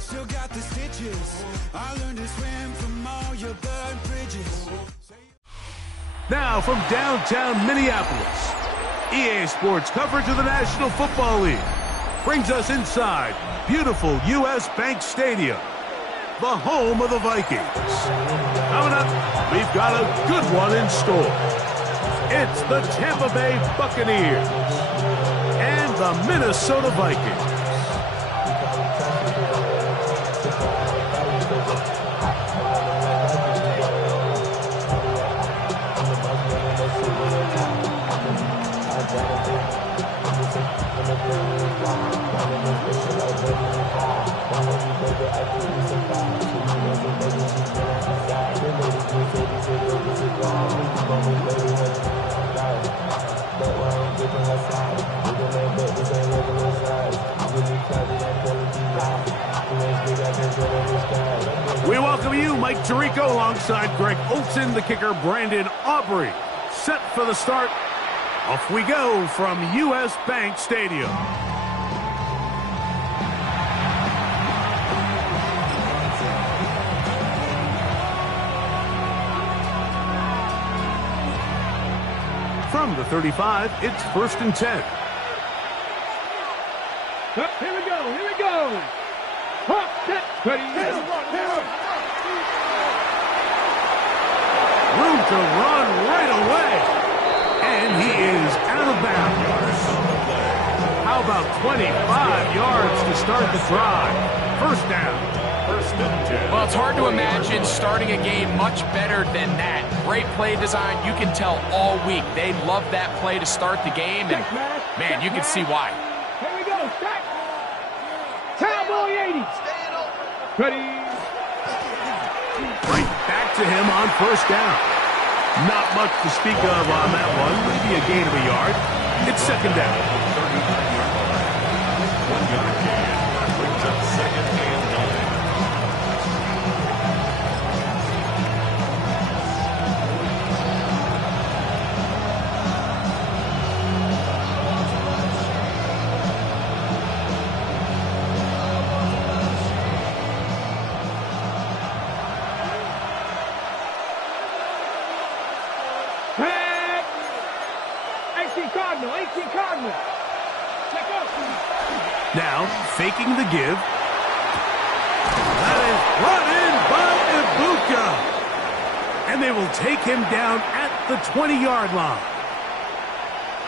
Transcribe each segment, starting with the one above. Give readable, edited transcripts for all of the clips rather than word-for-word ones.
Still got the stitches. I learned to swim from all your burnt bridges. Now from downtown Minneapolis, EA Sports coverage of the National Football League brings us inside beautiful U.S. Bank Stadium, the home of the Vikings. Coming up, we've got a good one in store. It's the Tampa Bay Buccaneers and the Minnesota Vikings. We welcome you, Mike Tirico, alongside Greg Olson, the kicker, Brandon Aubrey. Set for the start. Off we go from U.S. Bank Stadium. From the 35, it's 1st and 10. Here we go, here we go. Hop, set, ready. Room to run right away. And he is out of bounds. How about 25 yards to start the drive? 1st down. 1st and 10. Well, it's hard to imagine starting a game much better than that. Great play design. You can tell all week they love that play to start the game. And, man, you can see why. Here we go, set. Cowboy 80. Ready. Right back to him on 1st down. Not much to speak of on that one. Maybe a gain of a yard. It's 2nd down. 1-yard gain. Brings up 2nd and 9. Now, faking the give. That is brought in by Ibuka. And they will take him down at the 20-yard line.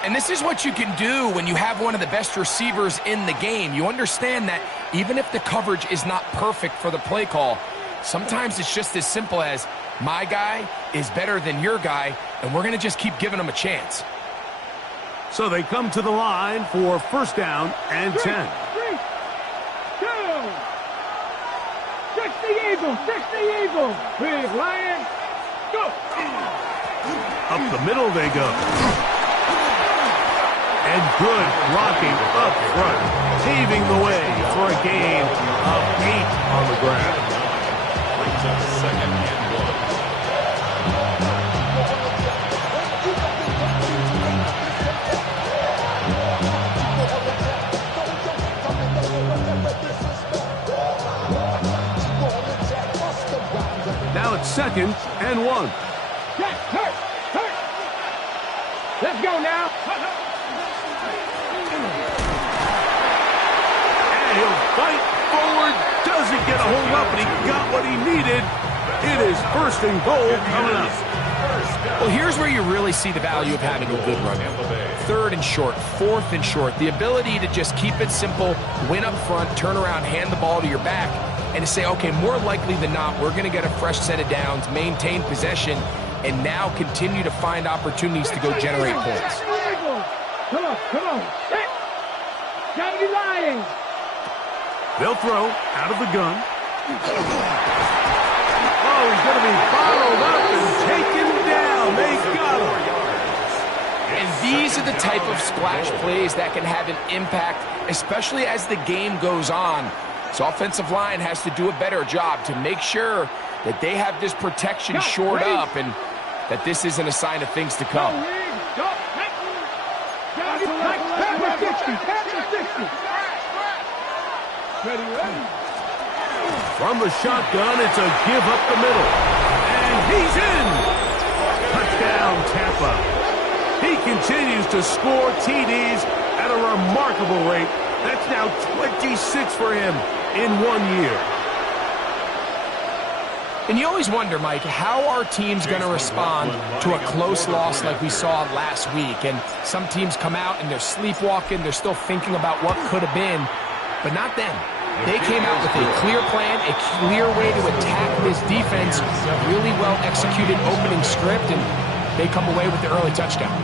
And this is what you can do when you have one of the best receivers in the game. You understand that even if the coverage is not perfect for the play call, sometimes it's just as simple as my guy is better than your guy, and we're going to just keep giving him a chance. So they come to the line for 1st down and 10. 3, 2. 60 Eagles, 60 Eagles. Big Lion, go. Up the middle they go. And good blocking up front, paving the way for a gain of 8 on the ground. Brings up 2nd and 1. Now it's 2nd and 1. Hurt. Let's go now. And he'll fight forward. Doesn't get a hold up, but he got what he needed. It is 1st and goal coming up. Well, here's where you really see the value of having a good run. 3rd and short, 4th and short. The ability to just keep it simple, win up front, turn around, hand the ball to your back, and to say, okay, more likely than not, we're going to get a fresh set of downs, maintain possession, and now continue to find opportunities to go generate points. Come on. Set. Gotta be lying. They'll throw out of the gun. Oh, he's going to be bottled up and taken down. They got him. And these are the type of splash plays that can have an impact, especially as the game goes on. So offensive line has to do a better job to make sure that they have this protection shored up and that this isn't a sign of things to come. From the shotgun, it's a give up the middle. And he's in! Touchdown, Tampa. He continues to score TDs at a remarkable rate. That's now 26 for him in 1 year. And you always wonder, Mike, how are teams going to respond to a close loss like we saw last week? And some teams come out and they're sleepwalking. They're still thinking about what could have been, but not them. They came out with a clear plan, a clear way to attack this defense, really well executed opening script, and they come away with the early touchdown.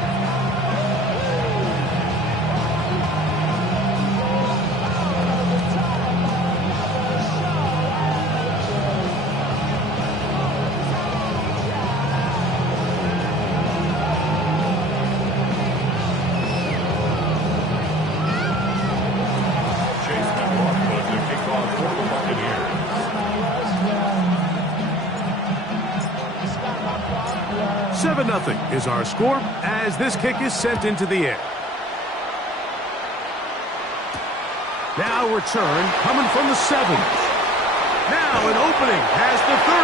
Nothing is our score as this kick is sent into the air. Now return coming from the 7. Now an opening past the 30.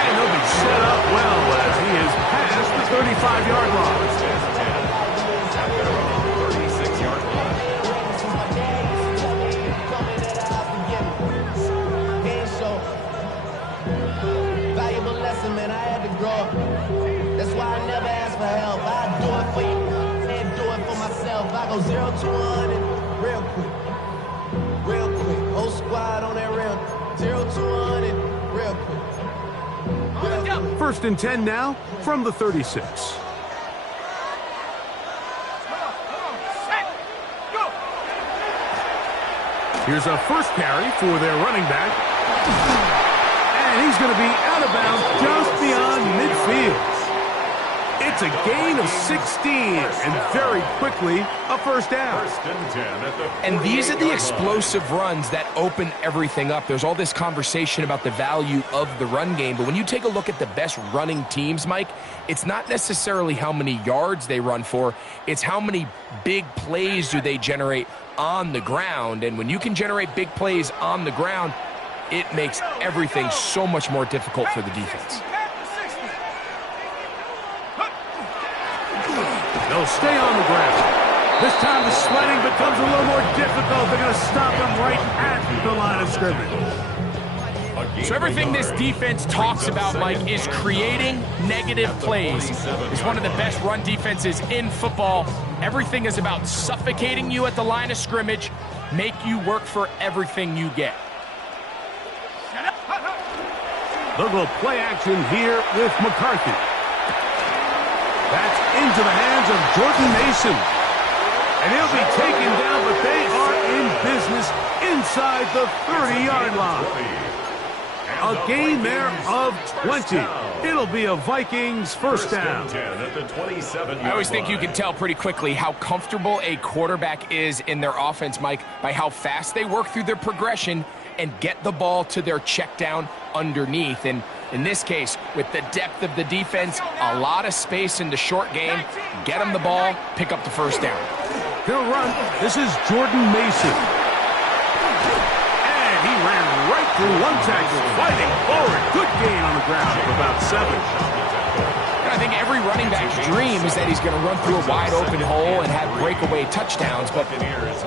And he'll be set up well as he is past the 35-yard line. Valuable lesson, man. I had to grow up. That's why I never ask for help. I do it for you and do it for myself. I go 0 to 100 real quick. Real quick. Whole squad on that real. 0 to 100 real quick. Real quick. First and 10 now from the 36. Here's a first carry for their running back. And he's going to be out of bounds just beyond midfield. It's a gain of 16, and very quickly, a first down. And these are the explosive runs that open everything up. There's all this conversation about the value of the run game, but when you take a look at the best running teams, Mike, it's not necessarily how many yards they run for, it's how many big plays do they generate on the ground. And when you can generate big plays on the ground, it makes everything so much more difficult for the defense. They'll stay on the ground. This time the sledding becomes a little more difficult. They're going to stop him right at the line of scrimmage. So everything this defense talks about, Mike, is creating negative plays. It's one of the best run defenses in football. Everything is about suffocating you at the line of scrimmage, make you work for everything you get. They'll go play action here with McCarthy. That's into the hands of Jordan Mason. And he'll be taken down, but they are in business inside the 30-yard line. A gain there of 20. It'll be a Vikings first down. I always think you can tell pretty quickly how comfortable a quarterback is in their offense, Mike, by how fast they work through their progression and get the ball to their check down underneath. And in this case, with the depth of the defense, a lot of space in the short game, get them the ball, pick up the first down. He'll run. This is Jordan Mason. And he ran right through one tackle, fighting forward. Good gain on the ground for about 7. And I think every running back's dream is that he's going to run through a wide-open hole and have breakaway touchdowns, but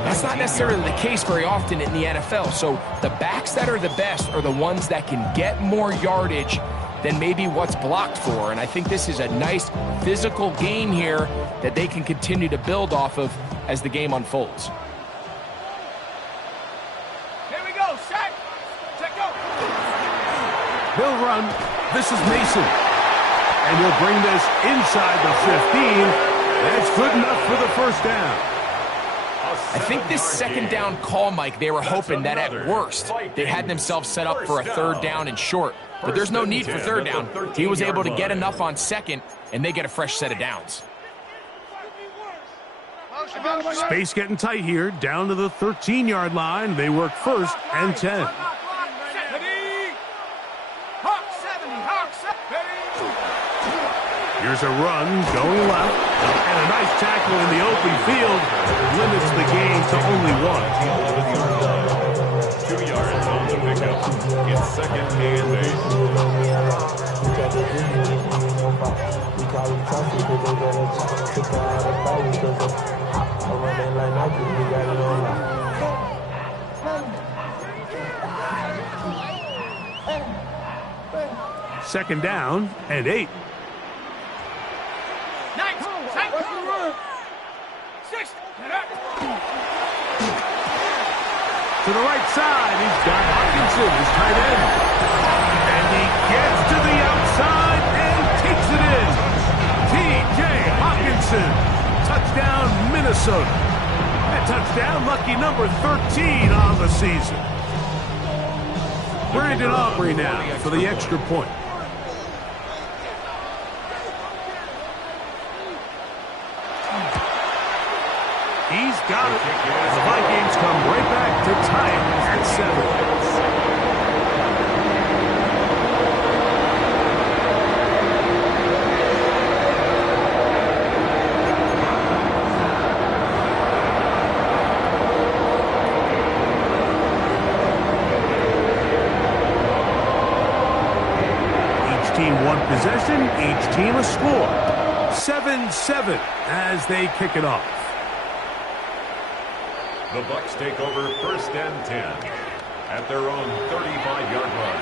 that's not necessarily the case very often in the NFL. So the backs that are the best are the ones that can get more yardage than maybe what's blocked for. And I think this is a nice physical game here that they can continue to build off of as the game unfolds. Here we go, set, check go. He'll run. This is Mason. And he'll bring this inside the 15. That's good enough for the first down. I think this second down call, Mike, they were hoping that at worst they had themselves set up for a third down and short. But there's no need for third down. He was able to get enough on second, and they get a fresh set of downs. Space getting tight here, down to the 13-yard line. They work 1st and 10. Here's a run going left, and a nice tackle in the open field limits the game to only 1. 2 yards on the pickup. It's 2nd and 8. 2nd down and 8. To the right side, he's got Hawkinson, his tight end. And he gets to the outside and takes it in. T.J. Hawkinson, touchdown Minnesota. That touchdown, lucky number 13 on the season. Brandon Aubrey now for the extra point. He's got it. And the Vikings come right back to tie it at 7. Each team one possession, each team a score. 7-7 as they kick it off. The Bucs take over 1st and 10 at their own 35-yard line.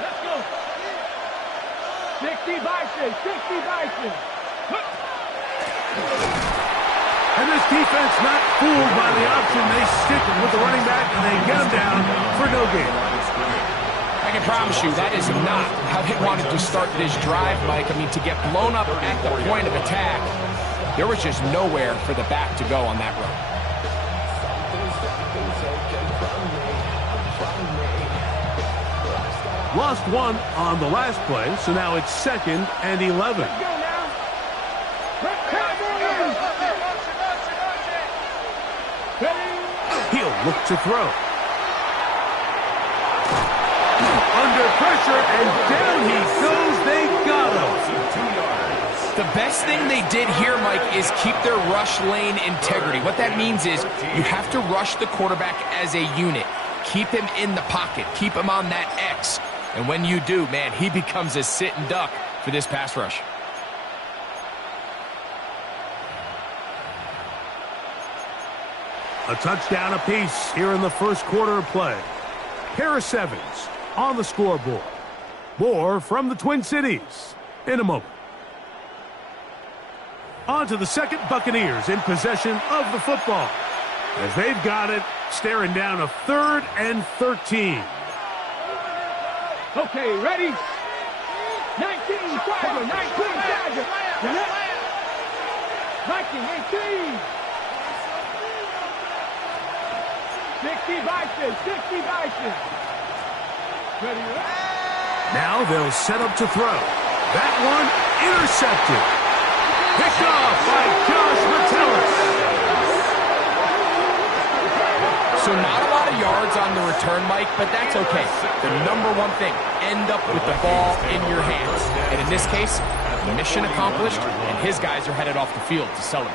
Let's go. 60 Viking, 60 Viking. And this defense not fooled by the option. They stick with the running back, and they get him down for no gain. I can promise you that is not how they wanted to start this drive, Mike. I mean, to get blown up at the point of attack, there was just nowhere for the back to go on that run. Lost one on the last play, so now it's 2nd and 11. He'll look to throw. Under pressure, and down he goes. They got him. The best thing they did here, Mike, is keep their rush lane integrity. What that means is you have to rush the quarterback as a unit. Keep him in the pocket. Keep him on that X. And when you do, man, he becomes a sitting duck for this pass rush. A touchdown apiece here in the first quarter of play. Pair of 7s on the scoreboard. More from the Twin Cities in a moment. On to the second, Buccaneers in possession of the football. As they've got it, staring down a 3rd and 13. Okay, ready? 19, Tiger, 19, Tiger. Viking, 18. 60 Viking, 60 Viking. Ready? Now they'll set up to throw. That one intercepted. Picked off by Josh Metellus. So not a lot of yards on the return, Mike, but that's okay. The number one thing, end up with the ball in your hands. And in this case, mission accomplished, and his guys are headed off the field to celebrate.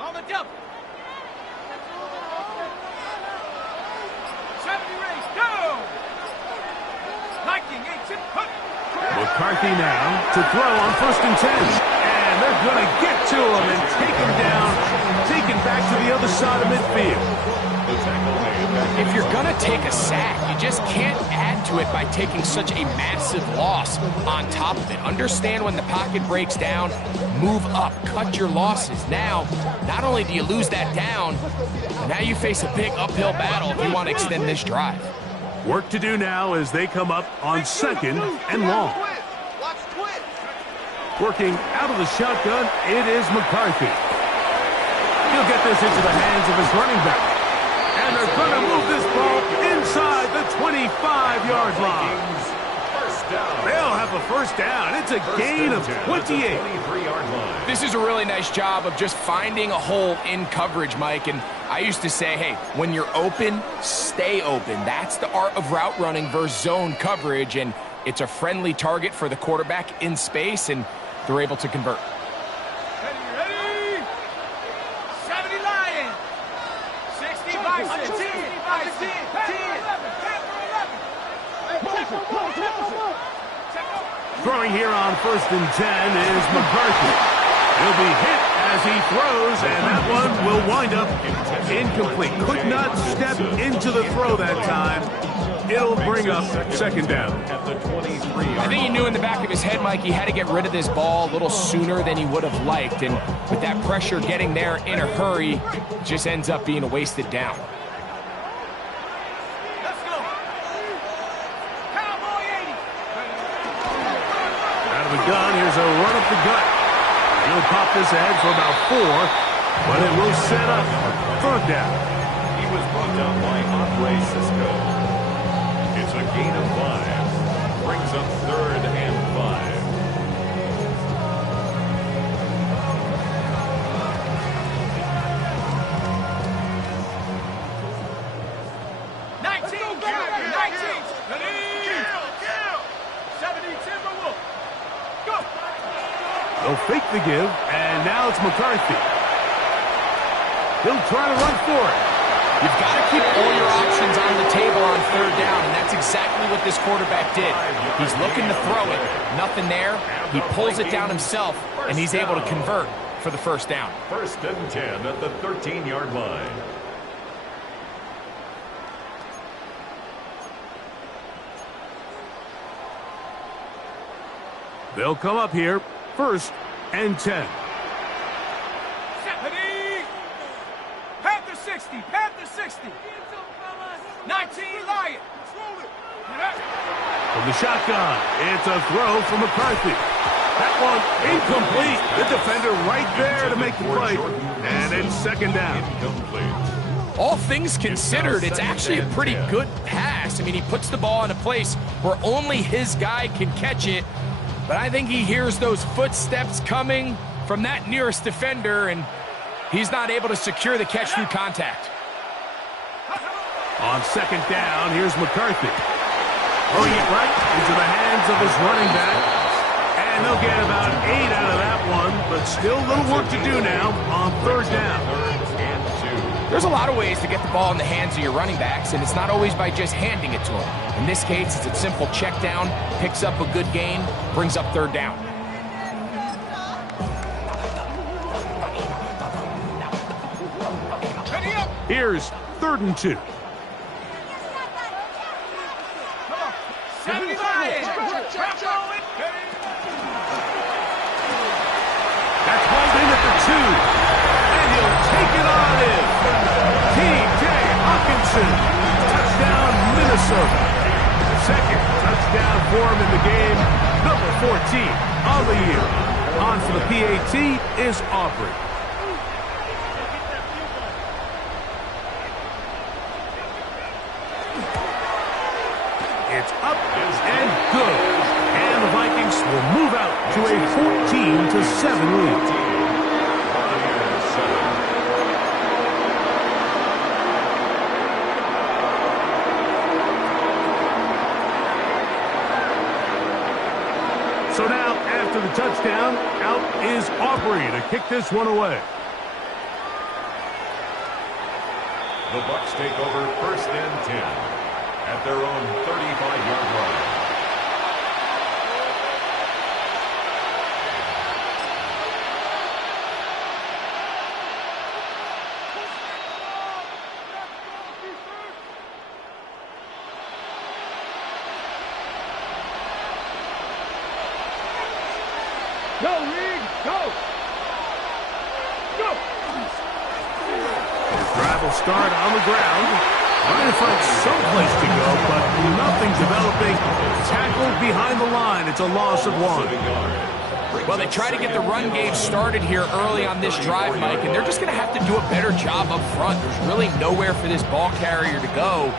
On the double. 70 race, go! McCarthy now to throw on 1st and 10. And they're going to get to him and take him down, take it back to the other side of midfield. If you're going to take a sack, you just can't add to it by taking such a massive loss on top of it. Understand when the pocket breaks down, move up, cut your losses. Now, not only do you lose that down, but now you face a big uphill battle if you want to extend this drive. Work to do now as they come up on 2nd and long. Working out of the shotgun, it is McCarthy. He'll get this into the hands of his running back. And they're going to move this ball inside the 25-yard line. They'll have a first down. It's a gain of 28. This is a really nice job of just finding a hole in coverage, Mike. And I used to say, hey, when you're open, stay open. That's the art of route running versus zone coverage. And it's a friendly target for the quarterback in space, and they're able to convert. Ready? 70 Lions. 60 Bison. 10. Throwing here on 1st and 10 is McCarthy. He'll be hit as he throws, and that one will wind up incomplete. Could not step into the throw that time. It'll bring up 2nd down. I think he knew in the back of his head, Mike, he had to get rid of this ball a little sooner than he would have liked. And with that pressure getting there in a hurry, it just ends up being a wasted down. Let's go. Cowboy 80. Out of the gun, here's a run up the gut. He'll pop this ahead for about 4, but it will set up 3rd down. He was brought down by Andre Cisco. It's a gain of 5. Brings up 3rd and 5. They'll fake the give, and now it's McCarthy. He'll try to run for it. You've got to keep all your options on the table on 3rd down, and that's exactly what this quarterback did. He's looking to throw it. Nothing there. He pulls it down himself, and he's able to convert for the 1st down. 1st and 10 at the 13-yard line. They'll come up here, 1st and 10. Panther 60. Panther 60. 19 Lions. From the shotgun, it's a throw from McCarthy. That one incomplete. The defender right there to make the play. And it's 2nd down. All things considered, it's actually a pretty good pass. I mean, he puts the ball in a place where only his guy can catch it. But I think he hears those footsteps coming from that nearest defender, and he's not able to secure the catch through contact. On 2nd down, here's McCarthy. Throwing it right into the hands of his running back. And they'll get about 8 out of that one, but still a little work to do now on 3rd down. There's a lot of ways to get the ball in the hands of your running backs, and it's not always by just handing it to them. In this case, it's a simple check down, picks up a good gain, brings up 3rd down. Here's 3rd and 2. 70 Lions. That's hauled in at the 2. And he'll take it on in. T.J. Hawkinson. Touchdown, Minnesota. 2nd touchdown for him in the game. Number 14 on the year. On for the PAT is Aubrey. It's up and good. And the Vikings will move out to a 14-7 lead. So now, after the touchdown, out is Aubrey to kick this one away. The Bucs take over 1st and 10 at their own 35-yard line. Go, Reed. Go. Go. His drive will start on the ground. Trying to find someplace to go, but nothing developing. Tackled behind the line. It's a loss of 1. Well, they try to get the run game started here early on this drive, Mike, and they're just going to have to do a better job up front. There's really nowhere for this ball carrier to go.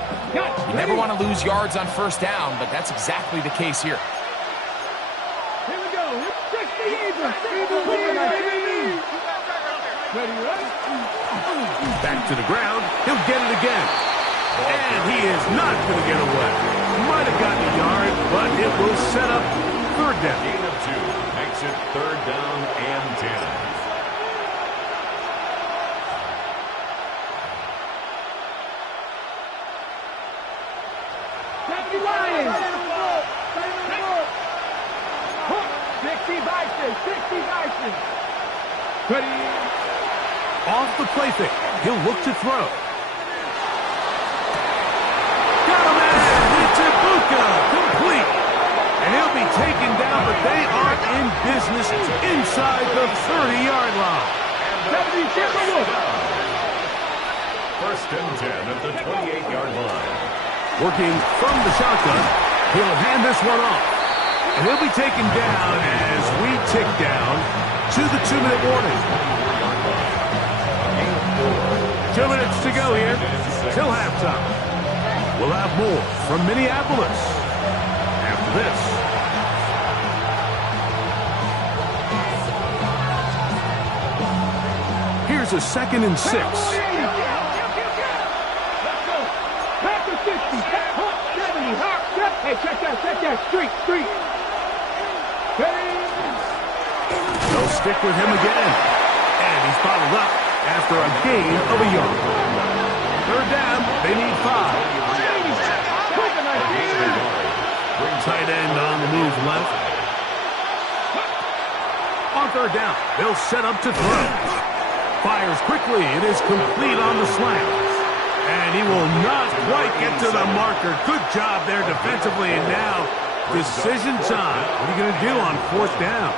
You never want to lose yards on first down, but that's exactly the case here. Here we go. 60 Ready, right? Back to the ground. He'll get it again. And he is not going to get away. Might have gotten a yard, but it will set up third down. Gain of 2 makes it third down and 10. Lions. 60 Viking. Ready. Off the play fake. He'll look to throw. Got him in. It's Ibuka. Complete. And he'll be taken down, but they are in business inside the 30-yard line. First and 10 at the 28-yard line. Working from the shotgun, he'll hand this one off. And he'll be taken down as we tick down to the 2-minute warning. 2 minutes to go here till halftime. We'll have more from Minneapolis after this. Here's a 2nd and 6. Hey, check that, street. Hey. They'll stick with him again. And he's bottled up after a gain of a yard. Third down, they need 5. Tight end on the move left. On third down, they'll set up to throw. Fires quickly. It is complete on the slant. And he will not quite get to the marker. Good job there defensively. And now, decision time. What are you going to do on 4th down?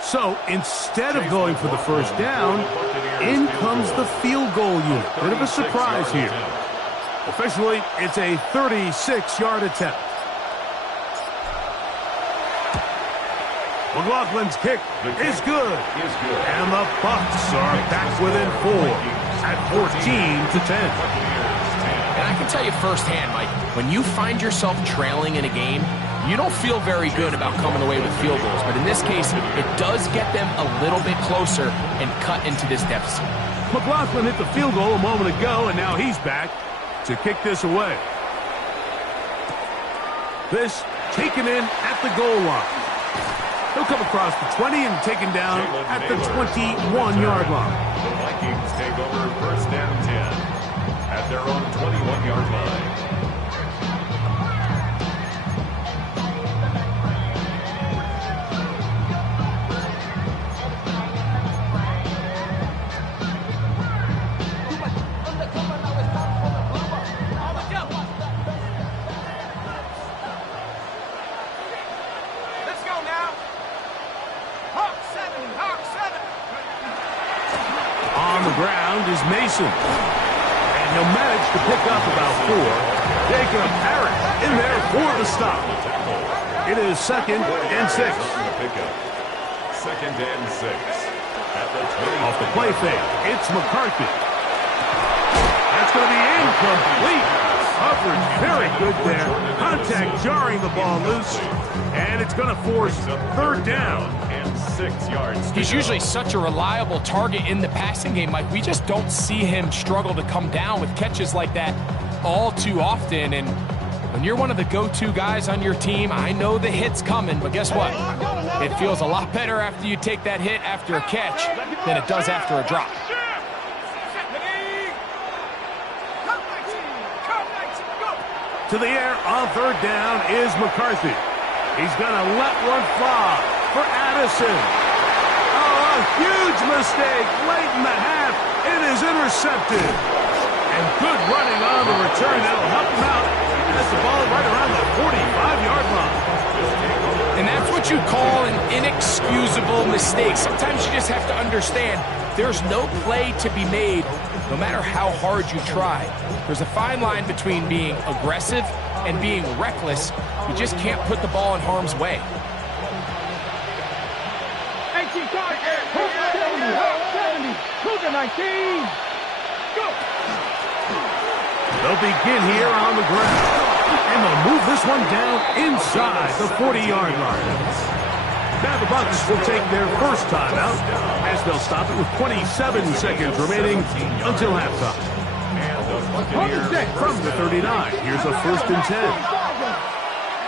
So instead of going for the first down, in comes the field goal unit. Bit of a surprise here. Officially, it's a 36-yard attempt. McLaughlin's kick is good. And the Bucs are back within 4 at 14-10. And I can tell you firsthand, Mike, when you find yourself trailing in a game, you don't feel very good about coming away with field goals. But in this case, it does get them a little bit closer and cut into this deficit. McLaughlin hit the field goal a moment ago, and now he's back to kick this away. This taken in at the goal line. He'll come across the 20 and taken down at the 21-yard line. The Vikings take over first and 10 at their own 21-yard line. Is Mason. And he'll manage to pick up about 4. Jacob Harris in there for the stop. It is 2nd and 6. Second and 6. At the 20. Off the play fake, it's McCarthy. That's going to be incomplete. Coverage very good there. Contact jarring the ball loose. And it's going to force third down. 6 yards. He's usually such a reliable target in the passing game, Mike. We just don't see him struggle to come down with catches like that all too often. And when you're one of the go-to guys on your team, I know the hit's coming, but guess what? It feels a lot better after you take that hit after a catch than it does after a drop. To the air on third down is McCarthy. He's going to let one fly for Addison. Oh, a huge mistake late in the half. It is intercepted. And good running on the return. That'll help him out. That's the ball right around the 45-yard line. And that's what you call an inexcusable mistake. Sometimes you just have to understand there's no play to be made no matter how hard you try. There's a fine line between being aggressive and being reckless. You just can't put the ball in harm's way. 18 cards, 70, Cougar 19. Go. They'll begin here on the ground. And they'll move this one down inside the 40-yard line. Now the Bucs will take their first timeout as they'll stop it with 27 seconds remaining until halftime. From the 39, here's a 1st and 10.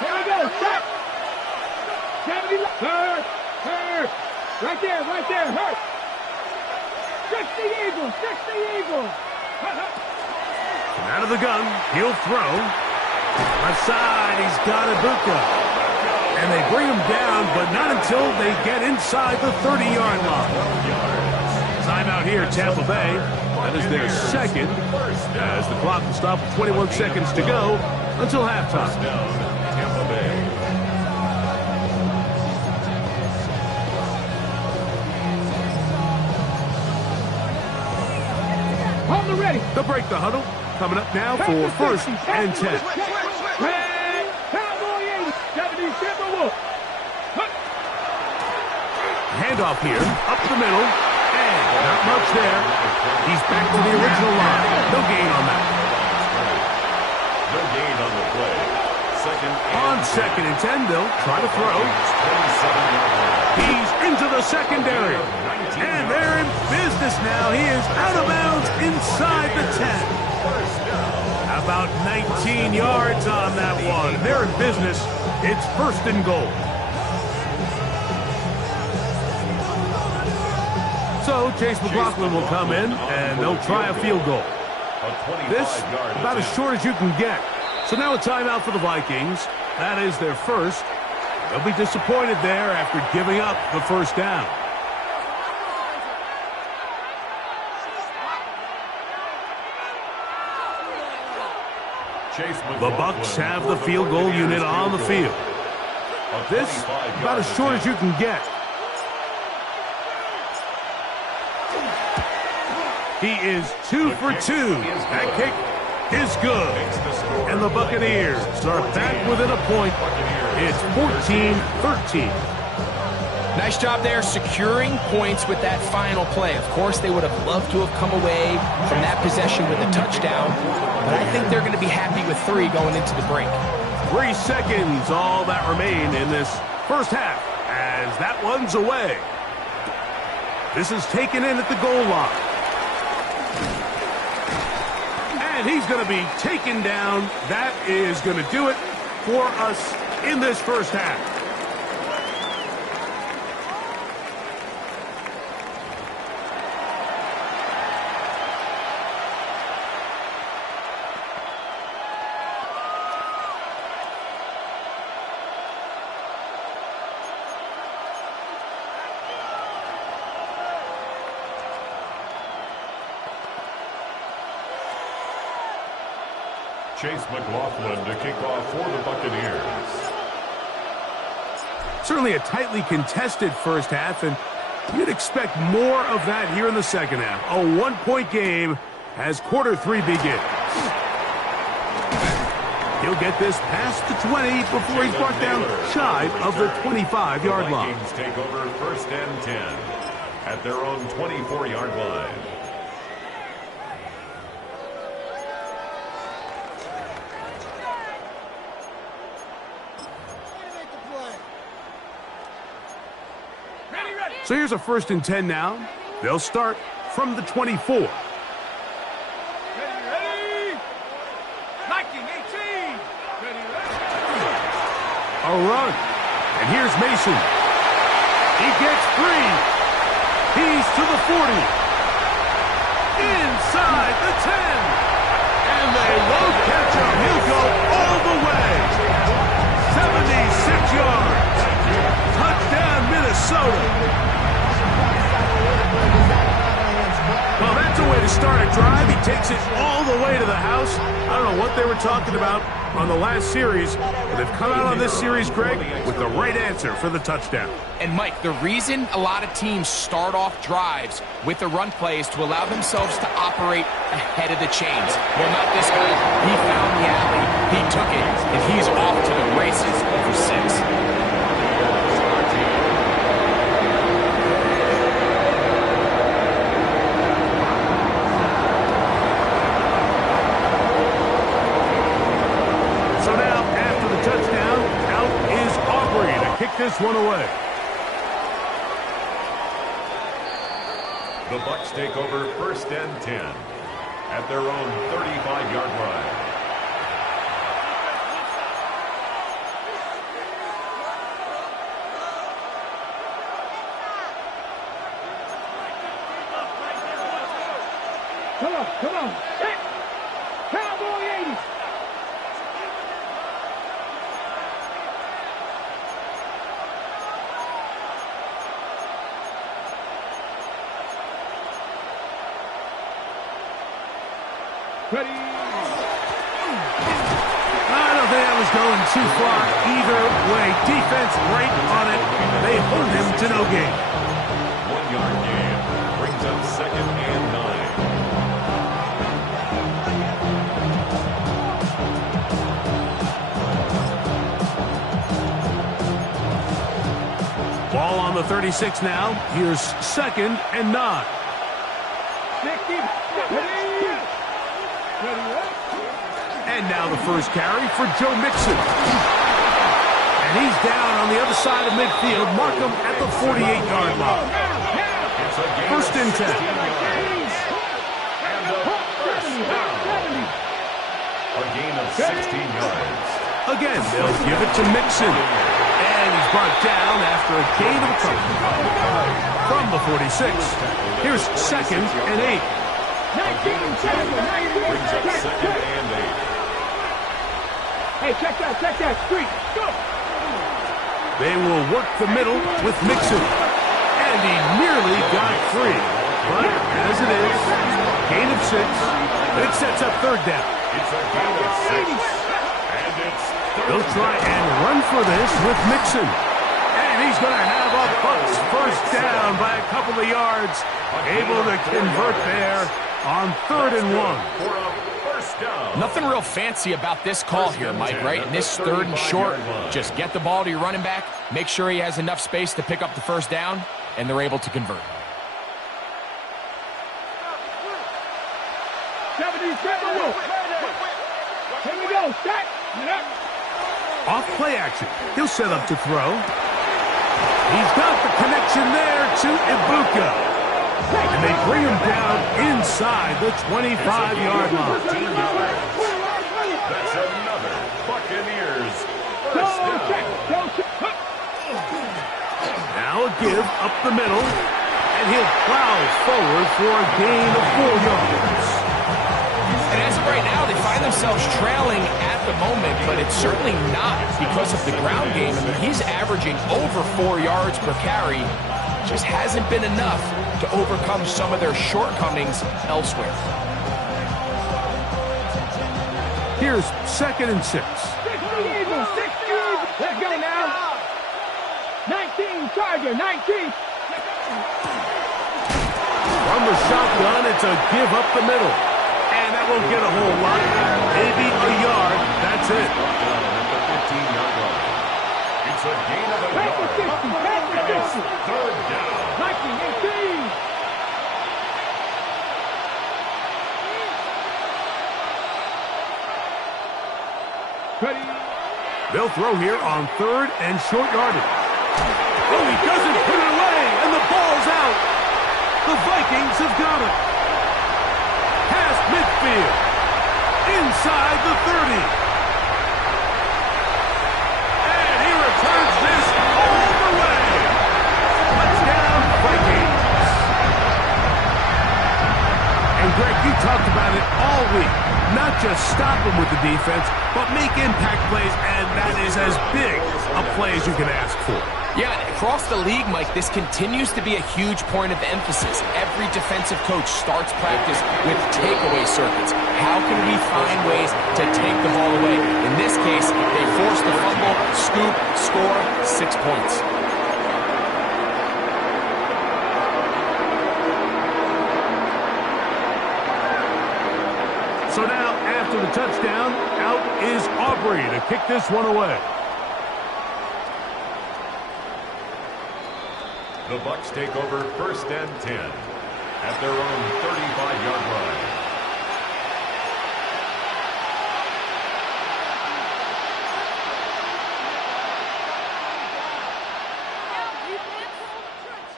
Here we go, set. 70, hurt. Right there, hurt. 60 Eagles. Out of the gun, he'll throw. Left side, he's got Ibuka. And they bring him down, but not until they get inside the 30-yard line. Timeout here, Tampa Bay. That is their second, as the clock will stop with 21 seconds to go until halftime. Tampa Bay. Hold the ready. They'll break the huddle. Coming up now for 1st and 10. Cowboy 80, 70 Timberwolves. Handoff here, up the middle, and not much there. He's back to the original line. No gain on that. No gain on the play. On 2nd and 10, they'll try to throw. He's into the secondary. And they're in business now. He is out of bounds inside the 10. About 19 yards on that one. They're in business. It's 1st and goal. So Chase McLaughlin will come in, and they'll try a field goal. This, about as short as you can get. So now a timeout for the Vikings. That is their first. They'll be disappointed there after giving up the 1st down. The Bucs have the field goal unit on the field. This, about as short as you can get. He is 2 for 2. That kick is good. And the Buccaneers are back within a point. It's 14-13. Nice job there securing points with that final play. Of course, they would have loved to have come away from that possession with a touchdown, but I think they're going to be happy with 3 going into the break. 3 seconds, all that remain in this first half, as that one's away. This is taken in at the goal line. And he's going to be taken down. That is going to do it for us in this first half. Chase McLaughlin to kick off for the Buccaneers. Certainly a tightly contested first half, and you'd expect more of that here in the second half. A 1-point game as quarter 3 begins. He'll get this past the 20 before he's brought down shy of the 25-yard line. Vikings take over 1st and 10 at their own 24-yard line. So here's a 1st and 10 now. They'll start from the 24. Ready. Viking 18. Ready. A run. And here's Mason. He gets free. He's to the 40. Inside the 10. And they won't catch him. He'll go all start a drive. He takes it all the way to the house. I don't know what they were talking about on the last series, but they've come out on this series, Greg, with the right answer for the touchdown. And, Mike, the reason a lot of teams start off drives with a run play is to allow themselves to operate ahead of the chains. Well, not this guy. He found the alley, he took it, and he's off to the races for 6. Kick this one away. The Bucs take over 1st and 10 at their own 35-yard line. Come on. Cowboy 80. Ready. I don't think that was going too far either way. Defense right on it. They hold him to no gain. 1-yard gain brings up 2nd and 9. Ball on the 36 now. Here's 2nd and 9. And now the first carry for Joe Mixon. And he's down on the other side of midfield. Mark him at the 48-yard line. 1st and 10. And a first down. A gain of 16 yards. Again, they'll give it to Mixon. And he's brought down after a gain of a couple. From the 46. Here's 2nd and 8. Brings up 2nd and 8. Hey, check that street. Go. They will work the middle with Mixon. And he nearly got free. But as it is, gain of 6. And it sets up 3rd down. It's a gain of 6. And it's 3rd. They'll try and run for this with Mixon. And he's going to have a Bucs first down by a couple of yards. Able to convert there on 3rd and 1. For a first down. Nothing real fancy about this call here, Mike, right? In this 3rd and short, just get the ball to your running back, make sure he has enough space to pick up the first down, and they're able to convert. 77. Here we go. Set. Off play action. He'll set up to throw. He's got the connection there to Ibuka. And they bring him down inside the 25-yard line. That's another Buccaneers first down. Now a give up the middle, and he'll plow forward for a gain of 4 yards. And as of right now, they find themselves trailing at the moment, but it's certainly not because of the ground game. I mean, he's averaging over 4 yards per carry. Just hasn't been enough to overcome some of their shortcomings elsewhere. Here's 2nd and 6. 60 even. Let's go now. 19 Charger, 19. From the shotgun, it's a give up the middle. And that won't get a whole lot. Maybe a yard. That's it. At the 15-yard line. It's a gain of a yard. And it's 3rd down. 19, 18. Ready. They'll throw here on 3rd and short yardage. Oh, he doesn't put it away, and the ball's out. The Vikings have got it. Past midfield. Inside the 30. And he returns this all the way. Touchdown, Vikings. And Greg, you talked about it all week. Not just stop him with the defense, but make impact plays, and that is as big a play as you can ask for. Yeah, across the league, Mike, this continues to be a huge point of emphasis. Every defensive coach starts practice with takeaway circuits. How can we find ways to take the ball away? In this case, they forced the fumble, scoop, score, 6 points. So now, after the touchdown, out is Aubrey to kick this one away. The Bucs take over 1st and 10 at their own 35-yard line.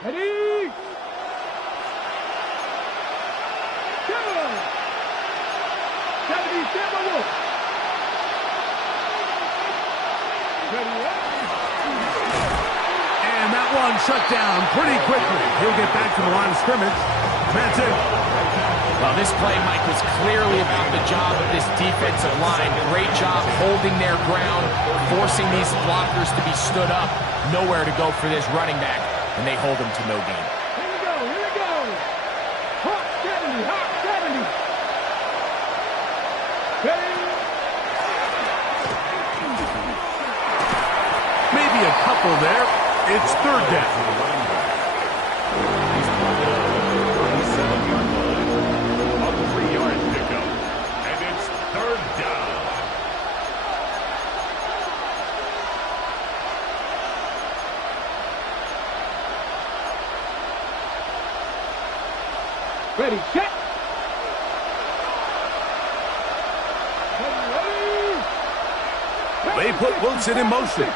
Ready? Go! 77 Wolf. Ready? And that one shut down pretty quickly. He'll get back to the line of scrimmage. That's it. Well, this play, Mike, was clearly about the job of this defensive line. Great job holding their ground, forcing these blockers to be stood up. Nowhere to go for this running back, and they hold him to no gain. Here we go, here we go. Hot 70, hot 70. Ready? Maybe a couple there. It's 3rd down. He's popped it up at the 37-yard line. A 3-yard pickup. And it's 3rd down. Ready, set. They put Wilson in motion.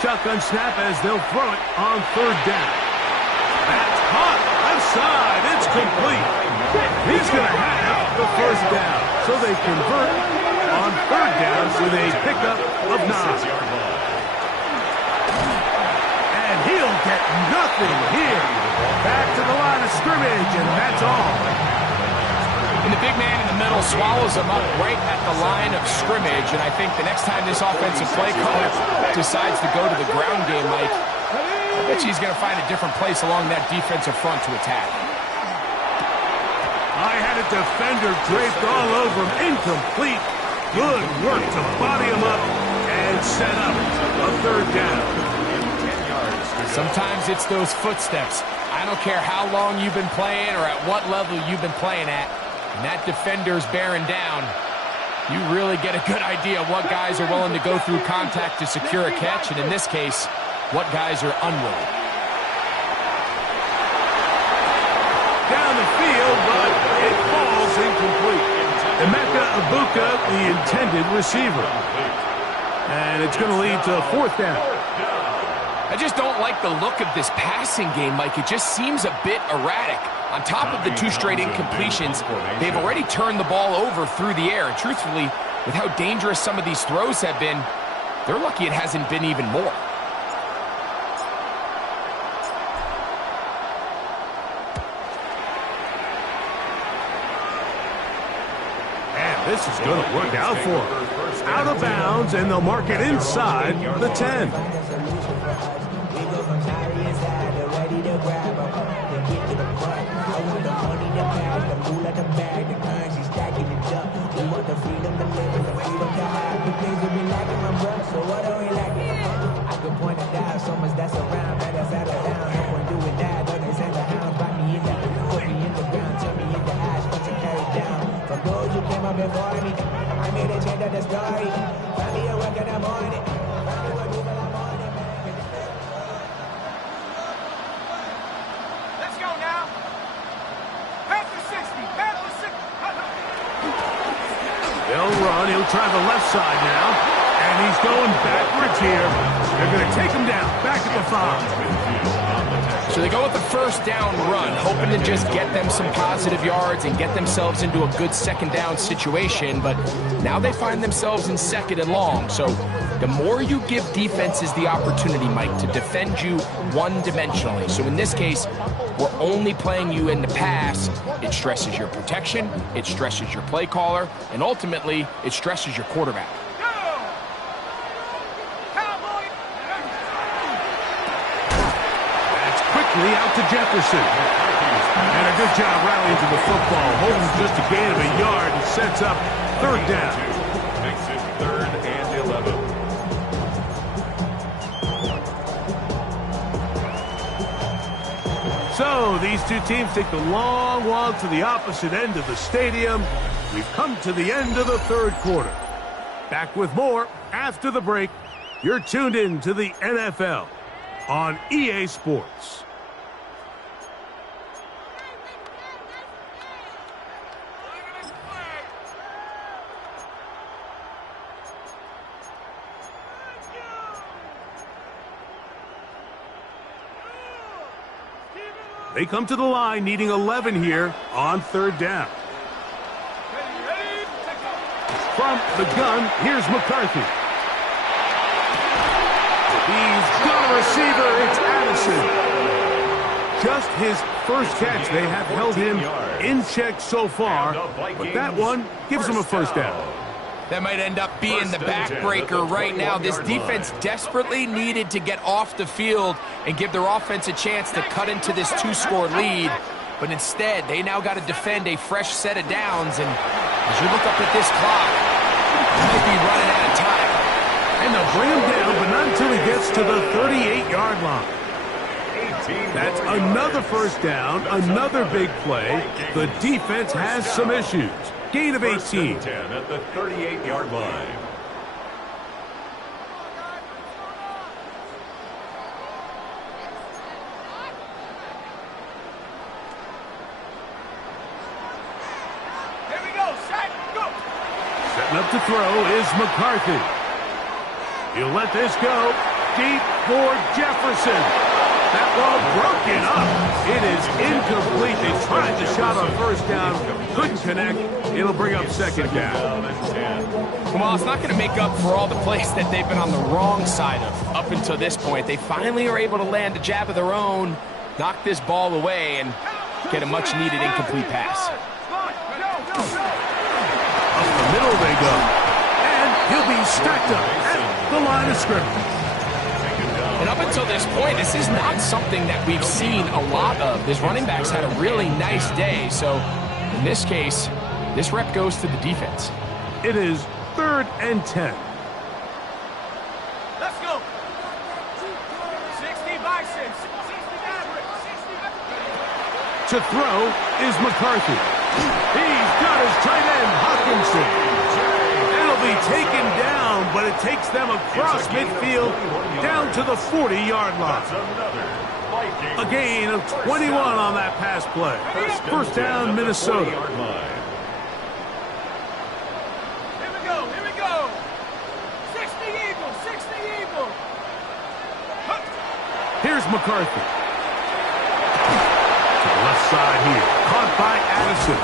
Shotgun snap as they'll throw it on 3rd down. That's hot. Left side. It's complete. He's going to have the 1st down. So they convert on 3rd down with a pickup of 9. And he'll get nothing here. Back to the line of scrimmage, and that's all. And the big man in the middle swallows him up right at the line of scrimmage. And I think the next time this offensive play caller decides to go to the ground game, Mike, I bet you he's going to find a different place along that defensive front to attack. I had a defender draped all over him. Incomplete. Good work to body him up and set up a 3rd down. Sometimes it's those footsteps. I don't care how long you've been playing or at what level you've been playing at. And that defender's bearing down. You really get a good idea of what guys are willing to go through contact to secure a catch, and in this case, what guys are unwilling. Down the field, but it falls incomplete. Emeka Ibuka, the intended receiver. And it's going to lead to 4th down. I just don't like the look of this passing game, Mike. It just seems a bit erratic. On top of the 2 straight incompletions, they've already turned the ball over through the air. And truthfully, with how dangerous some of these throws have been, they're lucky it hasn't been even more. And this is going to work out for them. Out of bounds, and they'll mark it inside the 10. I made a change of the story. Family at work in the morning. Let's go now. Pass the 60. Pass the 60. They'll run. He'll try the left side now. And he's going backwards here. They're going to take him down. Back at the 5. So they go with the 1st down run, hoping to just get them some positive yards and get themselves into a good 2nd down situation, but now they find themselves in 2nd and long. So the more you give defenses the opportunity, Mike, to defend you one-dimensionally. So in this case, we're only playing you in the pass. It stresses your protection, it stresses your play caller, and ultimately, it stresses your quarterback. quickly out to Jefferson. And a good job rallying to the football, holding just a gain of a yard and sets up third down. Makes it 3rd and 11. So these two teams take the long walk to the opposite end of the stadium. We've come to the end of the third quarter. Back with more after the break. You're tuned in to the NFL on EA Sports. They come to the line needing 11 here on third down. From the gun, here's McCarthy. He's got a receiver. It's Addison. Just his first catch. They have held him in check so far, but that one gives him a first down. That might end up being the backbreaker right now. This defense desperately needed to get off the field and give their offense a chance to cut into this 2-score lead. But instead, they now got to defend a fresh set of downs. And as you look up at this clock, you might be running out of time. And they'll bring him down, but not until he gets to the 38-yard line. That's another first down, another big play. The defense has some issues. Gain of 18. 10 at the 38-yard line. Here we go, set, go. Setting up to throw is McCarthy. He'll let this go deep for Jefferson. That ball broken up. It is incomplete. They tried the shot on first down. Couldn't connect. It'll bring up second down. Well, it's not going to make up for all the plays that they've been on the wrong side of up until this point. They finally are able to land a jab of their own, knock this ball away, and get a much-needed incomplete pass. Up the middle they go. And he'll be stacked up at the line of scrimmage. And up until this point, this is not something that we've seen a lot of. This running back's had a really nice day. So in this case, this rep goes to the defense. It is 3rd and 10. Let's go. 60 Bison, 60 Maverick, 60. To throw is McCarthy. He's got his tight end, Hawkinson. It'll be taken down, but it takes them across midfield down to the 40-yard line. A gain of 21 on that pass play. First down, Minnesota. Here we go, here we go. 60 Eagles, 60 Eagles. Here's McCarthy. To the left side here. Caught by Addison.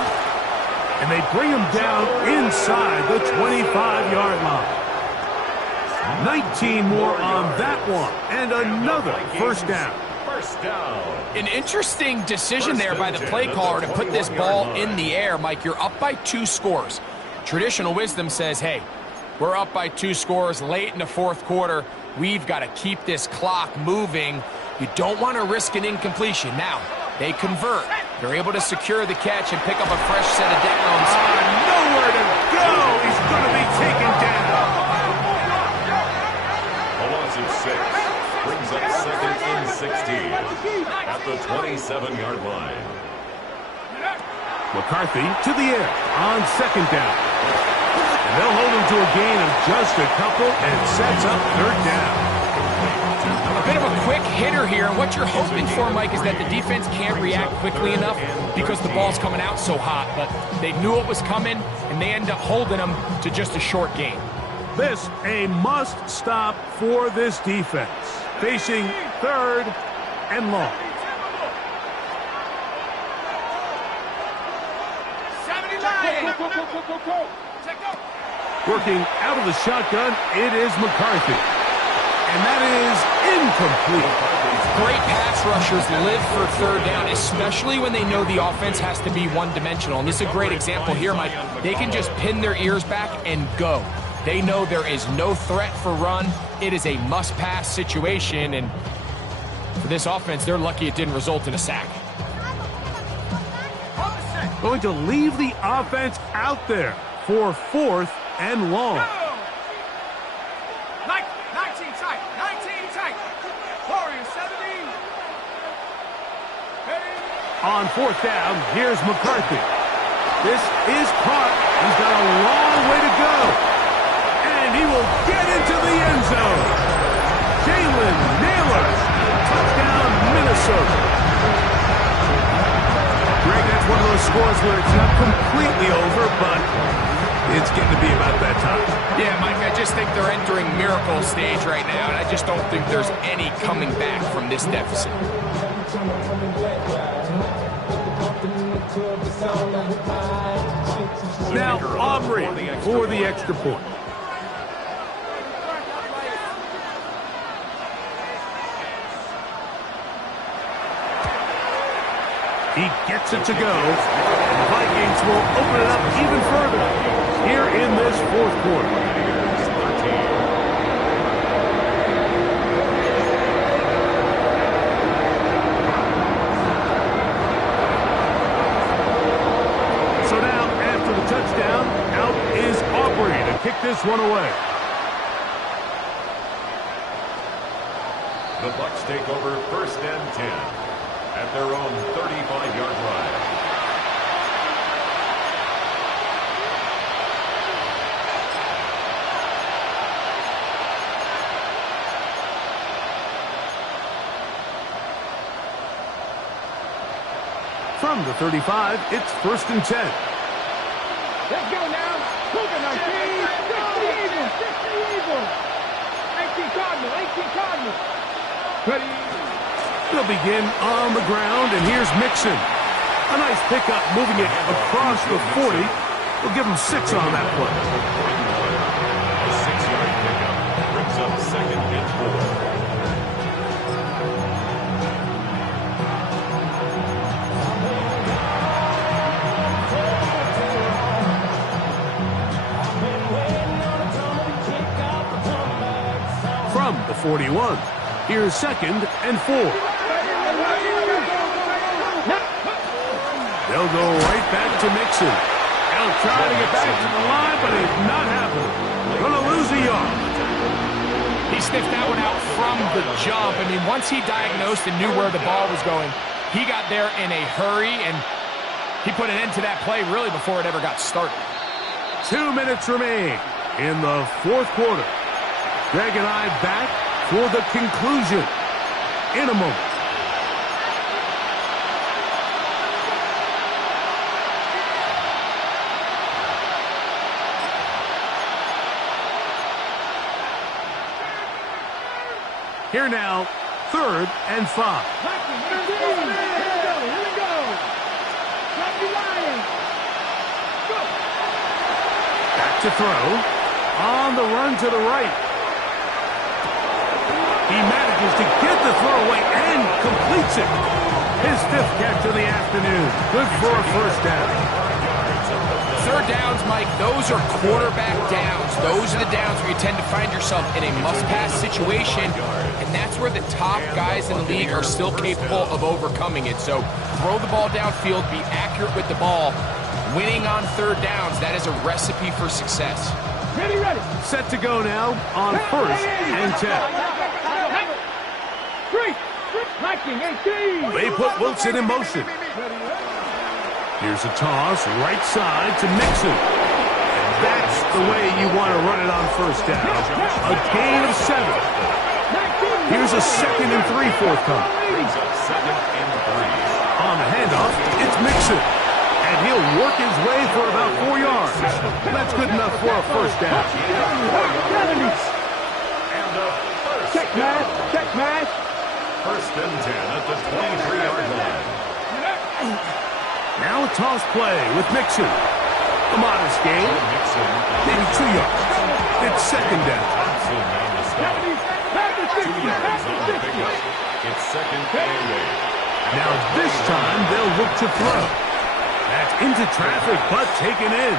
And they bring him down inside the 25-yard line. 19 more on that one. And another first down. An interesting decision there by the play caller to put this ball in the air. Mike, you're up by 2 scores. Traditional wisdom says, hey, we're up by 2 scores late in the fourth quarter. We've got to keep this clock moving. You don't want to risk an incompletion. Now, they convert. They're able to secure the catch and pick up a fresh set of downs. Nowhere to go. He's going to be taken down. A loss of 6 brings up 2nd and 16 at the 27-yard line. McCarthy to the air on second down. And they'll hold him to a gain of just a couple and sets up third down. A bit of a quick hitter here. What you're hoping for, Mike, is that the defense can't react quickly enough because the ball's coming out so hot. But they knew it was coming, and they end up holding them to just a short gain. This a must stop for this defense. Facing 3rd and long. 79. Working out of the shotgun, it is McCarthy. And that is incomplete. Great pass rushers live for third down, especially when they know the offense has to be one-dimensional. And this is a great example here, Mike. They can just pin their ears back and go. They know there is no threat for run. It is a must-pass situation, and For this offense, they're lucky it didn't result in a sack. Going to leave the offense out there for 4th and long. 19 tight. 19 tight. Warriors 17. On 4th down, here's McCarthy. This is caught. He's got a long way to go. And he will get into the end zone. Jalen Naylor. Touchdown, Minnesota. Greg, that's one of those scores where it's not completely over, but it's getting to be about that time. Yeah, Mike, I just think they're entering miracle stage right now, and I just don't think there's any coming back from this deficit. Now, Aubrey for the extra point. He gets it to go. The Vikings will open it up even further here in this 4th quarter. So now, after the touchdown, out is Aubrey to kick this one away. The Bucs take over 1st and 10. At their own 35-yard line. From the 35, it's 1st and 10. Let's go now. Cougar 19. 60 Eagles. 18 Cardinal. Ready. They'll begin on the ground, and here's Mixon. A nice pickup, moving it across the 40. We'll give him 6 on that play. A 6-yard pickup brings up 2nd and 4. From the 41, here's 2nd and 4. They'll go right back to Mixon. They'll try to get back to the line, but it's not happening. Gonna lose a yard. He sniffed that one out from the jump. I mean, once he diagnosed and knew where the ball was going, he got there in a hurry, and he put an end to that play really before it ever got started. 2 minutes remain in the 4th quarter. Greg and I back for the conclusion in a moment. Here now, 3rd and 5. Here we go. Back to throw. On the run to the right. He manages to get the throw away and completes it. His 5th catch of the afternoon. Good for a 1st down. 3rd downs, Mike, those are quarterback downs. Those are the downs where you tend to find yourself in a must-pass situation, and that's where the top guys in the league are still capable of overcoming it. So throw the ball downfield, be accurate with the ball. Winning on 3rd downs, that is a recipe for success. Ready. Set to go now on 1st and 10. Viking 18. They put Wilson in motion. Here's a toss, right side to Mixon. And that's the way you want to run it on 1st down. A gain of 7. Here's a 2nd and 3 forthcoming. On the handoff, it's Mixon. And he'll work his way for about 4 yards. That's good enough for a 1st down. Check match. 1st and 10 at the 23-yard line. Now a toss play with Mixon. A modest gain. Maybe 2 yards. It's 2nd down. 2 yards on the pickup. It's 2nd and 8. Now this time they'll look to throw. That's into traffic, but taken in.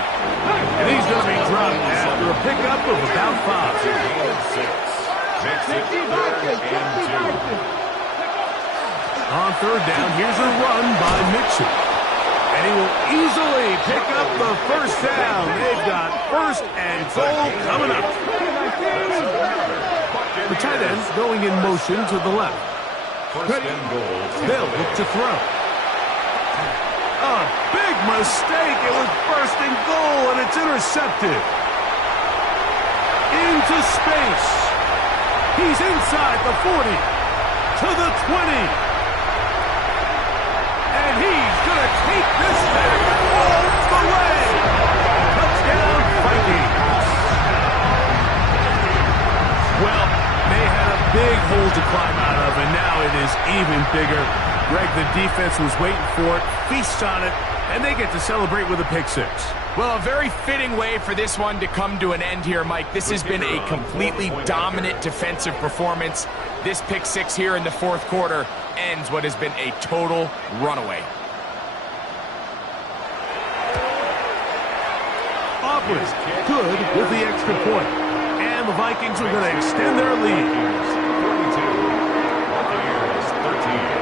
And he's going to be dropped after a pickup of about 5. Makes it 3rd and 2. On third down, here's a run by Mixon. And he will easily pick up the first down. They've got first and goal coming up. The tight end going in motion to the left. First and goal. They'll look to throw. A big mistake. It was first and goal, and it's intercepted. Into space. He's inside the 40. To the 20. And he's going to take this back all the way. Touchdown, Viking. Well, they had a big hole to climb out of, and now it is even bigger. Greg, the defense was waiting for it, feasts on it, and they get to celebrate with a pick six. Well, a very fitting way for this one to come to an end here, Mike. This has been a completely dominant defensive performance. This pick six here in the fourth quarter ends what has been a total runaway. Aubrey, good with the extra point. And the Vikings are going to extend their lead. 42. Buccaneers 13.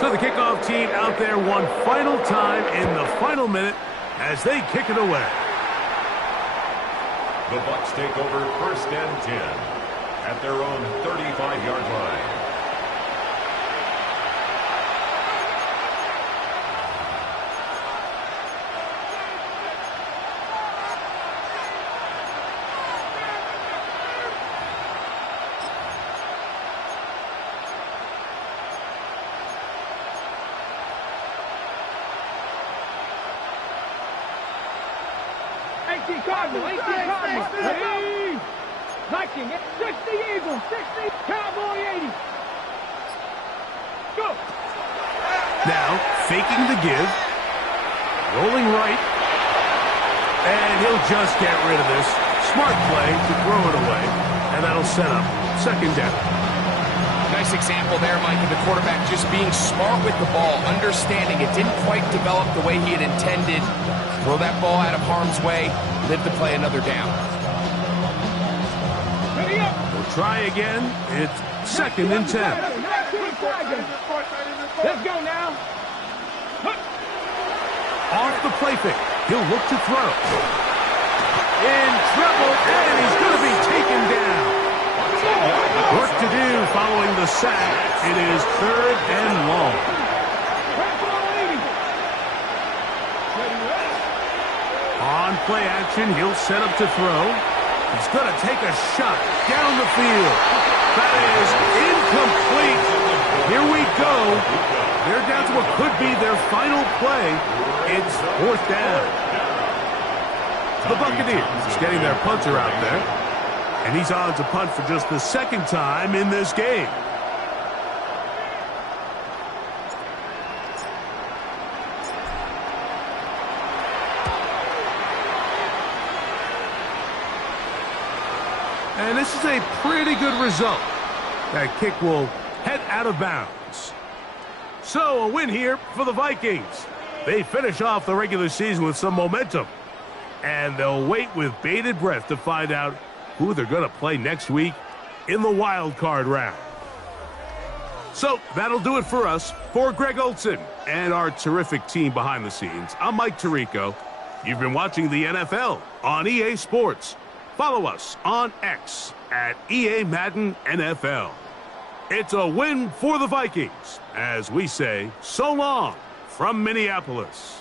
So the kickoff team out there one final time in the final minute as they kick it away. The Bucs take over first and 10 at their own 35-yard line. Cardinal, 18 Cardinal. Hey! Viking, 60 Eagles, 60 Cowboy, 80. Go! Now, faking the give. Rolling right. And he'll just get rid of this. Smart play to throw it away. And that'll set up second down. Nice example there, Mike, of the quarterback just being smart with the ball, understanding it didn't quite develop the way he had intended. Throw that ball out of harm's way, live to play another down. We'll try again. It's second and 10. Let's go now. Off the play fake. He'll look to throw. In trouble, and he's going to be taken down. Work to do following the sack. It is third and long. On play action, he'll set up to throw. He's going to take a shot down the field. That is incomplete. Here we go. They're down to what could be their final play. It's fourth down. The Buccaneers getting their punter out there. And he's on to punt for just the second time in this game. And this is a pretty good result. That kick will head out of bounds. So a win here for the Vikings. They finish off the regular season with some momentum. And they'll wait with bated breath to find out who they're going to play next week in the wild card round. So that'll do it for us. For Greg Olson and our terrific team behind the scenes, I'm Mike Tirico. You've been watching the NFL on EA Sports. Follow us on X at EA Madden NFL. It's a win for the Vikings as we say so long from Minneapolis.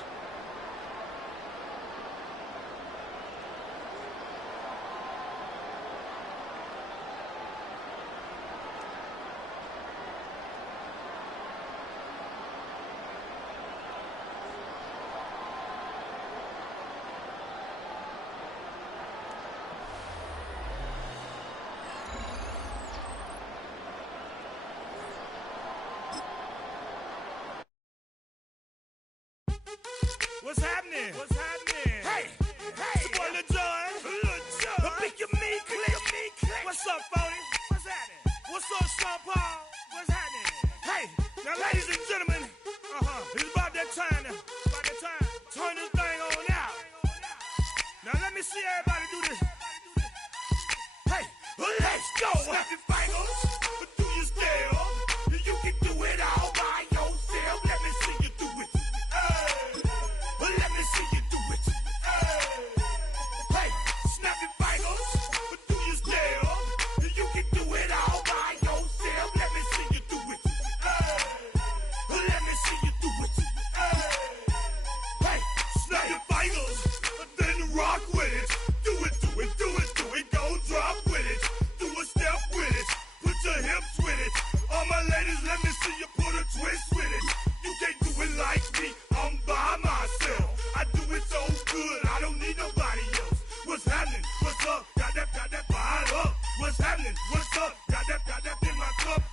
What's up, Paul? What's happening? Hey, now, ladies and gentlemen, it's about that time. Turn this thing on out. Now, let me see everybody do this. Hey, let's go. Snap your fingers, do your step. You can do it all by yourself. Let me see you do it. Let me see you do it. Hey, snap your fingers, do your step. You can do it all by yourself. Let me see you do it. Let me see you do it. Hey, snap your fingers, then rock with it. Do it, do it, do it, do it. Go drop with it. Do a step with it. Put your hips with it. All my ladies, let me see you put a twist with it. You can't do it like me. I'm by myself. I do it so good. I don't need nobody else. What's happening? What's up? Got that fired up. What's happening? What's up? Got that in my cup.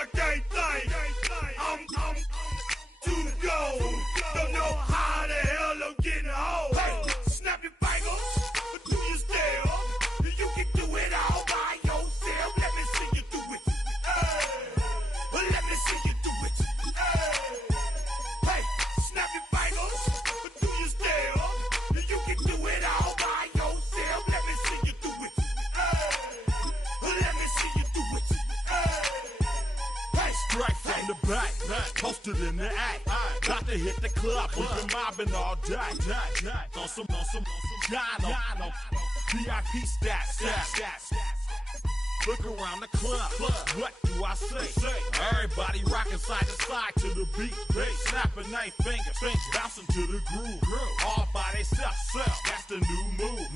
I can't think. I'm too go. Don't know how the hell I'm getting home. Hey, snap your fingers, do your step. You can do it all by yourself. Let me see you do it. Let me see you do it. Hey, snap your fingers, do your step. You can do it all by yourself. Let me see you do it. Let me see you do it. Hey, Straight from the back, posted in the act. Got to hit the club, we've been mobbing all day. On some Jono, VIP stats. Look around the club, what do I say? Everybody rocking side to side to the beat. Snapping their fingers, bouncing to the groove. All by themselves, that's the new move.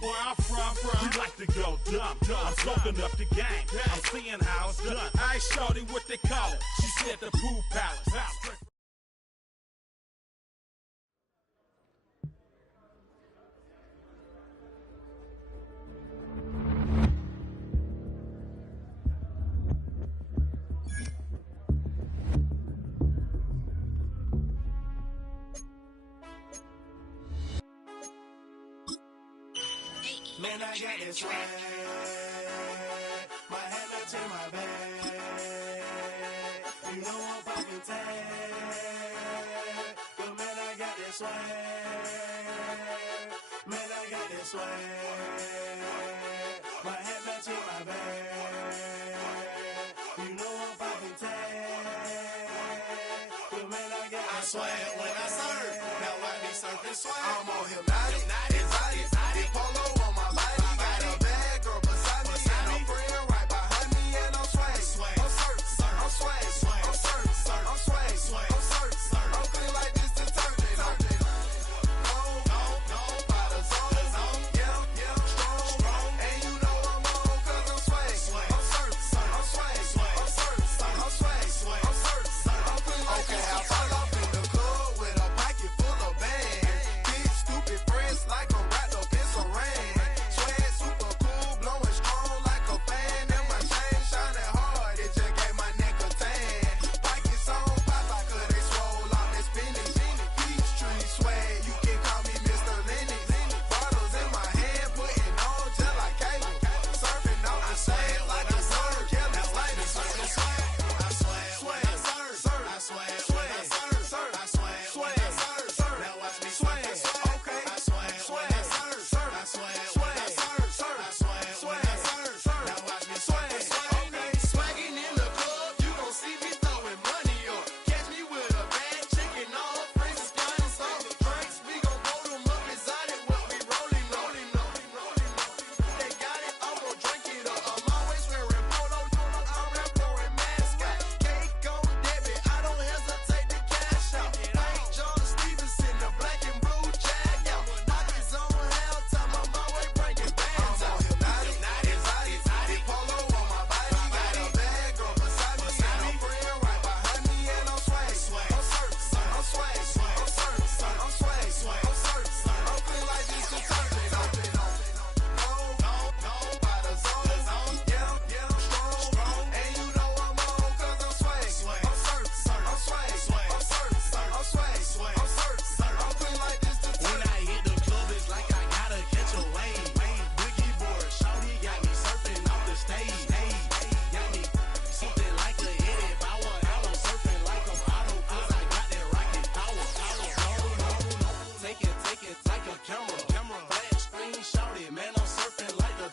Where I'm from, we like to go dumb. I'm soaking up the game, I'm seeing how it's done. I ain't shorty what they call it, she said the pool palace. Man, I got this swag. My head not in my bag. You know I'm poppin' tag. But man, I got this swag. Man, I got this swag. My head not in my bag. You know I'm poppin' tag. But man, I got this swag. When I serve, now I be surfing swag. I'm on hypnotic, exotic, polo on my body. Got a bad girl beside me, and a friend right behind me, and I'm swag. I'm swag, I'm swag, I'm swag, I'm swag, I'm feeling like this detergent. No, by the zone, yeah, strong, and you know I'm on 'cause I'm swag. I'm swag, I'm feeling like okay, I fall off in the club with a pocket full of bags. Big stupid friends like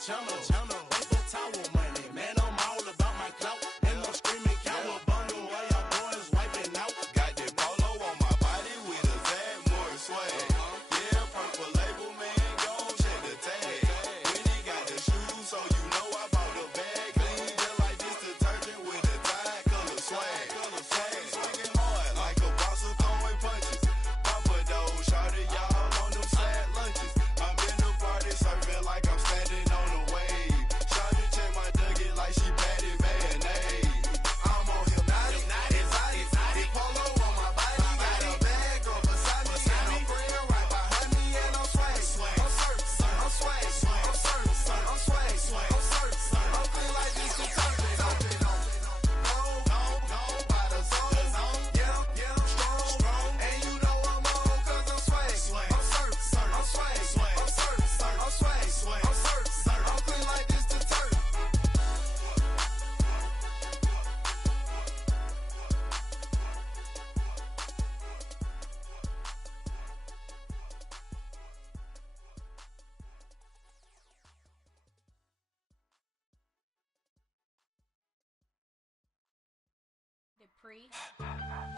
channel. Paper towel money, man, I'm all about my clout. And I'm screaming cowabunga while y'all boys wiping out. Got that polo on my body with a Zag more swag. Yeah, purple label, man, gon' check the tag. When he got the shoes, so you know I bought the bag. Clean just like this detergent with a Tide color swag. Swinging hard like a boss of throwing punches. Papa though, shorty, y'all on them sad lunches. I'm in the party serving like I'm standing on a wave. Shorty check my Dougie like she patty mayonnaise. I'm on hypnotic, exotic, polo on my body. Got a bag on beside me, and I'm praying right behind me, and I'm swag. I'm certain, I'm swag. I'm certain, I'm swag. I'm certain, I'm clean like this detergent. No, by the zone. Yeah, strong. And you know I'm on 'cause I'm swag. I'm certain, I'm swag. I'm certain, I'm swag. I'm certain, I'm clean like this detergent.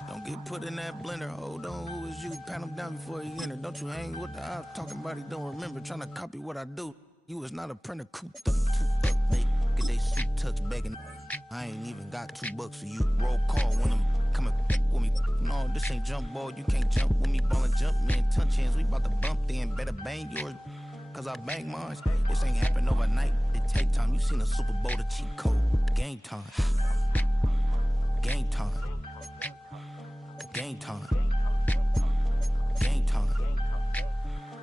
Don't get put in that blender. Hold on, who is you? Pat him down before he enter. Don't you hang with the ops talking about he don't remember. Trying to copy what I do. You is not a printer. Cooped up, too up, mate. Get they suit touch begging. I ain't even got $2 for you. Roll call when I'm coming with me. No, this ain't jump ball. You can't jump with me. Ballin' jump, man. Touch hands. We bout to bump then. Better bang yours. 'Cause I bang mine. This ain't happen overnight. It take time. You seen the Super Bowl, the cheat code. Game time. Game time. Game time. Game time.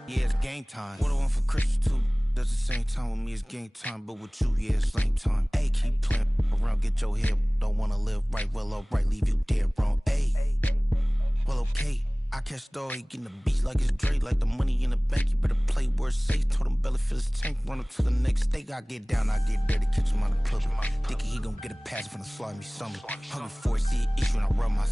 Yeah, it's game time. What I want for Christmas too. Does the same time with me, it's game time. But with you, yeah, it's same time. Hey, keep playing around, get your head. Don't wanna live right, well, alright, leave you dead wrong. Hey, well, okay. I catch the dog, he getting the beats like it's Dre, like the money in the bank. You better play where it's safe. Told him belly fill his tank, run up to the next steak. I get down, I get dirty, catch him on the club. Thinking he gon' get a pass from the slime me summer. Hungry for it, see it issue, and I rub my